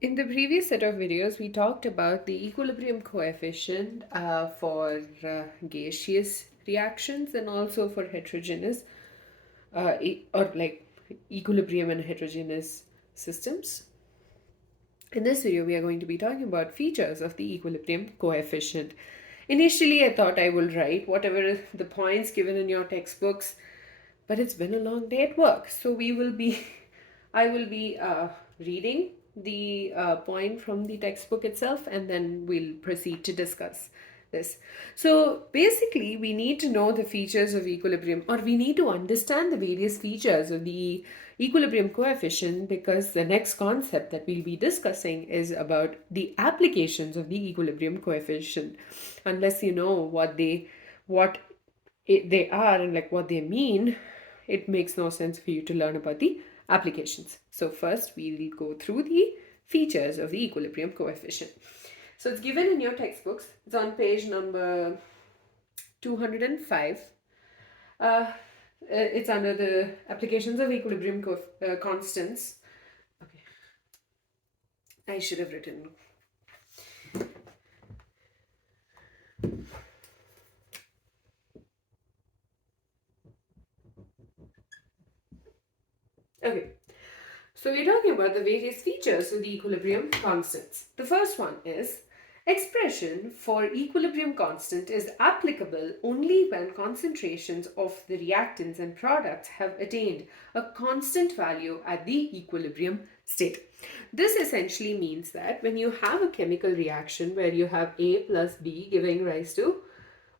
In the previous set of videos, we talked about the equilibrium coefficient for gaseous reactions and also for heterogeneous or like equilibrium and heterogeneous systems. In this video, we are going to be talking about features of the equilibrium coefficient. Initially, I thought I will write whatever the points given in your textbooks, but it's been a long day at work. So I will be reading the point from the textbook itself, and then we'll proceed to discuss this. So basically, we need to know the features of equilibrium, or we need to understand the various features of the equilibrium coefficient, because the next concept that we'll be discussing is about the applications of the equilibrium coefficient. Unless you know what they are and like what they mean, it makes no sense for you to learn about the applications. So first we will go through the features of the equilibrium coefficient. So it's given in your textbooks. It's on page number 205. It's under the applications of equilibrium constants. Okay, I should have written. Okay, so we're talking about the various features of the equilibrium constants. The first one is expression for equilibrium constant is applicable only when concentrations of the reactants and products have attained a constant value at the equilibrium state. This essentially means that when you have a chemical reaction where you have A plus B giving rise to,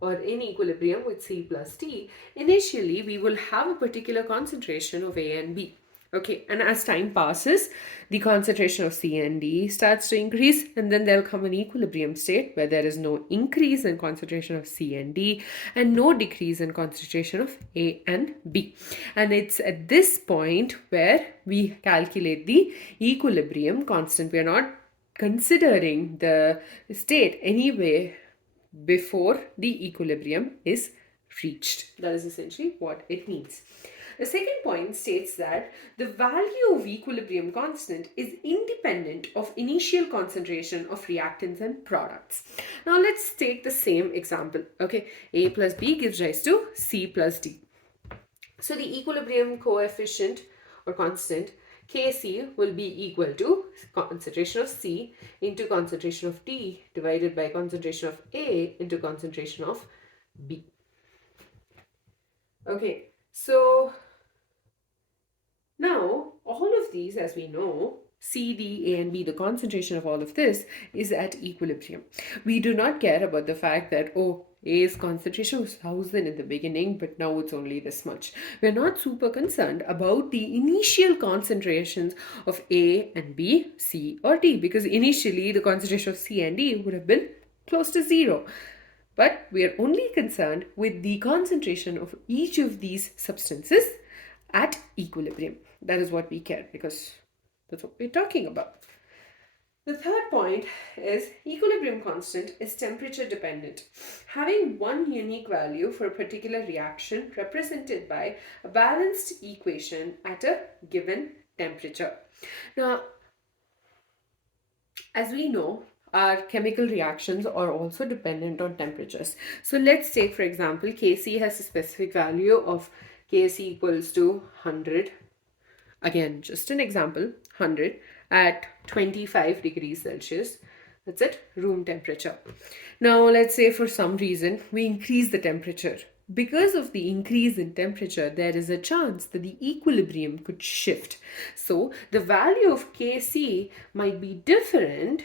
or in equilibrium with C plus T, initially we will have a particular concentration of A and B. Okay, and as time passes, the concentration of C and D starts to increase, and then there'll come an equilibrium state where there is no increase in concentration of C and D and no decrease in concentration of A and B. And it's at this point where we calculate the equilibrium constant. We are not considering the state anyway before the equilibrium is reached. That is essentially what it means. The second point states that the value of equilibrium constant is independent of initial concentration of reactants and products. Now let's take the same example. Okay, A plus B gives rise to C plus D. So the equilibrium coefficient or constant Kc will be equal to concentration of C into concentration of D divided by concentration of A into concentration of B. Okay, so now all of these, as we know, C, D, A and B, the concentration of all of this is at equilibrium. We do not care about the fact that, oh, A's concentration was 1000 in the beginning, but now it's only this much. We're not super concerned about the initial concentrations of A and B, C or D, because initially the concentration of C and D would have been close to zero. But we are only concerned with the concentration of each of these substances at equilibrium. That is what we care, because that's what we're talking about. The third point is equilibrium constant is temperature dependent, having one unique value for a particular reaction represented by a balanced equation at a given temperature. Now, as we know, our chemical reactions are also dependent on temperatures. So let's take, for example, Kc has a specific value of Kc equals to 100. Again, just an example, 100 at 25 degrees Celsius. That's it, room temperature. Now, let's say for some reason we increase the temperature. Because of the increase in temperature, there is a chance that the equilibrium could shift. So, the value of Kc might be different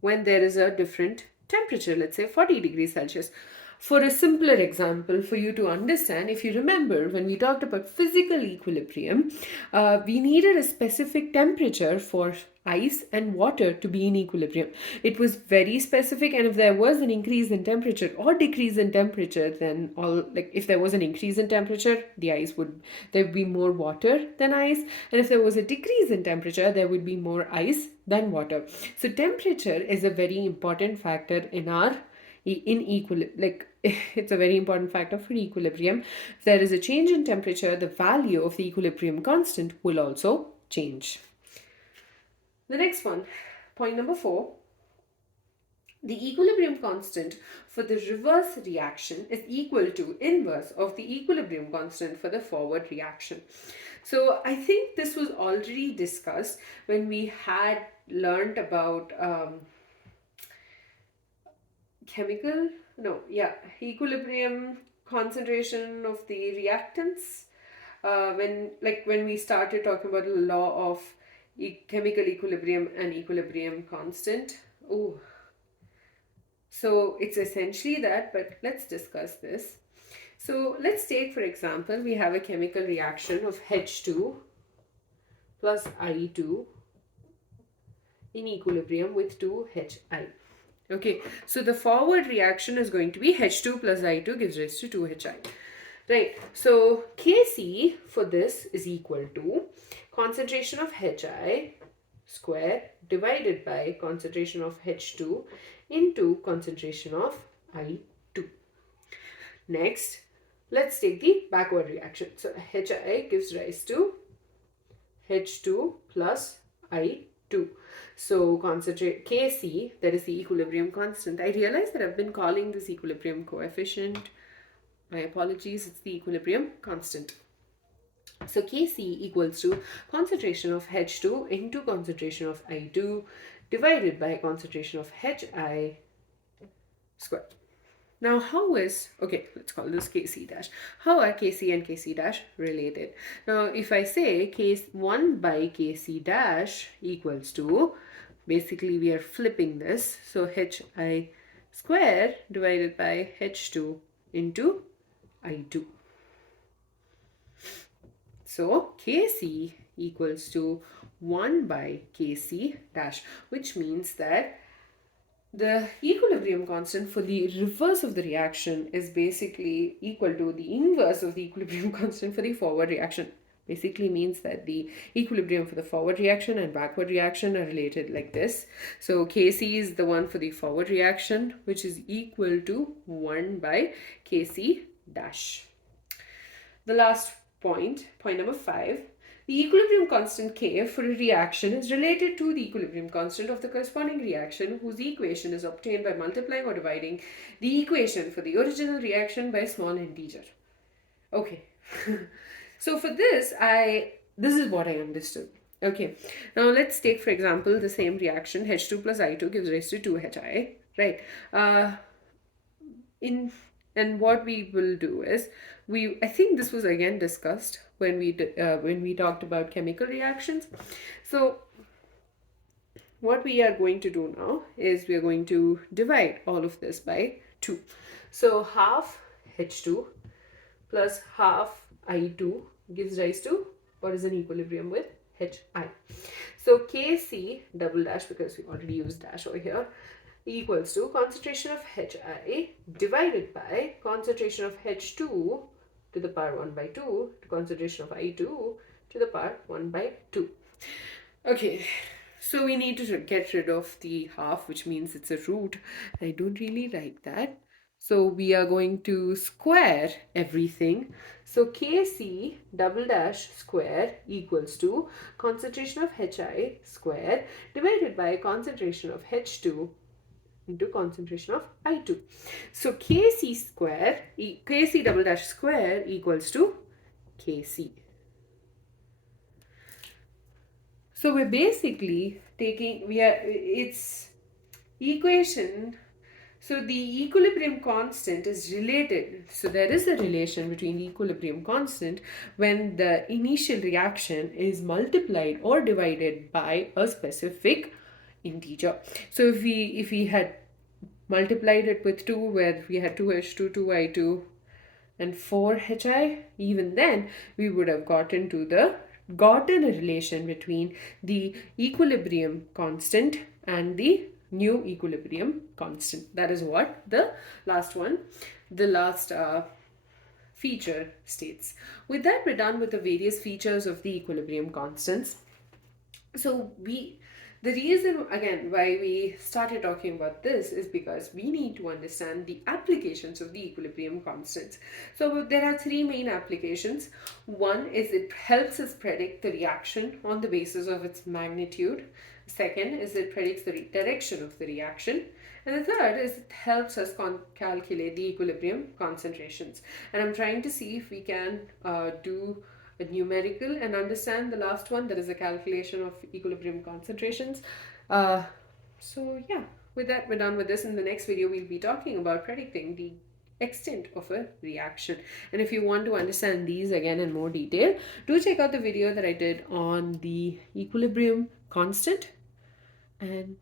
when there is a different temperature, let's say 40 degrees Celsius. For a simpler example, for you to understand, if you remember when we talked about physical equilibrium, we needed a specific temperature for ice and water to be in equilibrium. It was very specific, and if there was an increase in temperature or decrease in temperature, then if there was an increase in temperature, there would be more water than ice, and if there was a decrease in temperature, there would be more ice than water. So temperature is a very important factor it's a very important factor for equilibrium. If there is a change in temperature, the value of the equilibrium constant will also change. The next one, point number 4, the equilibrium constant for the reverse reaction is equal to inverse of the equilibrium constant for the forward reaction. So I think this was already discussed when we had learned about equilibrium concentration of the reactants. When we started talking about the law of chemical equilibrium and equilibrium constant. Oh, so it's essentially that, but let's discuss this. So let's take, for example, we have a chemical reaction of H2 plus I2 in equilibrium with 2HI. Okay, so the forward reaction is going to be H2 plus I2 gives rise to 2HI. Right, so Kc for this is equal to concentration of Hi square divided by concentration of H2 into concentration of I2. Next, let's take the backward reaction. So Hi gives rise to H2 plus I2. So concentrate Kc, that is the equilibrium constant. I realize that I've been calling this equilibrium coefficient. My apologies, it's the equilibrium constant. So Kc equals to concentration of H2 into concentration of I2 divided by concentration of Hi squared. Now let's call this Kc dash. How are Kc and Kc dash related? Now if I say case 1 by Kc dash equals to, basically we are flipping this, so Hi square divided by H2 into I2. So Kc equals to 1 by Kc dash, which means that the equilibrium constant for the reverse of the reaction is basically equal to the inverse of the equilibrium constant for the forward reaction. Basically means that the equilibrium for the forward reaction and backward reaction are related like this. So Kc is the one for the forward reaction, which is equal to 1 by Kc dash. The last point number 5, the equilibrium constant K for a reaction is related to the equilibrium constant of the corresponding reaction whose equation is obtained by multiplying or dividing the equation for the original reaction by a small integer. Okay. So for this is what I understood. Okay. Now let's take, for example, the same reaction H2 plus I2 gives rise to 2Hi, right? And what we will do is I think this was again discussed when we talked about chemical reactions. So what we are going to do now is we are going to divide all of this by 2. So half H2 plus half I2 gives rise to what is an equilibrium with Hi. So Kc double dash, because we already used dash over here, equals to concentration of Hi divided by concentration of H2 to the power 1 by 2 to concentration of I2 to the power 1 by 2. Okay, so we need to get rid of the half, which means it's a root. I don't really like that. So we are going to square everything. So Kc double dash square equals to concentration of Hi square divided by concentration of H2 into concentration of I2. So Kc double dash square equals to Kc. So we're basically its equation. So the equilibrium constant is related. So there is a relation between the equilibrium constant when the initial reaction is multiplied or divided by a specific integer. So if we had multiplied it with 2, where we had 2H2, 2I2 and 4Hi, even then we would have gotten a relation between the equilibrium constant and the new equilibrium constant. That is what the last feature states. With that, we're done with the various features of the equilibrium constants. So The reason, again, why we started talking about this is because we need to understand the applications of the equilibrium constants. So, there are three main applications. One is it helps us predict the reaction on the basis of its magnitude. Second is it predicts the direction of the reaction. And the third is it helps us calculate the equilibrium concentrations. And I'm trying to see if we can do a numerical and understand the last one, that is a calculation of equilibrium concentrations. Uh, so yeah, with that, we're done with this. In the next video, we'll be talking about predicting the extent of a reaction. And if you want to understand these again in more detail, do check out the video that I did on the equilibrium constant. And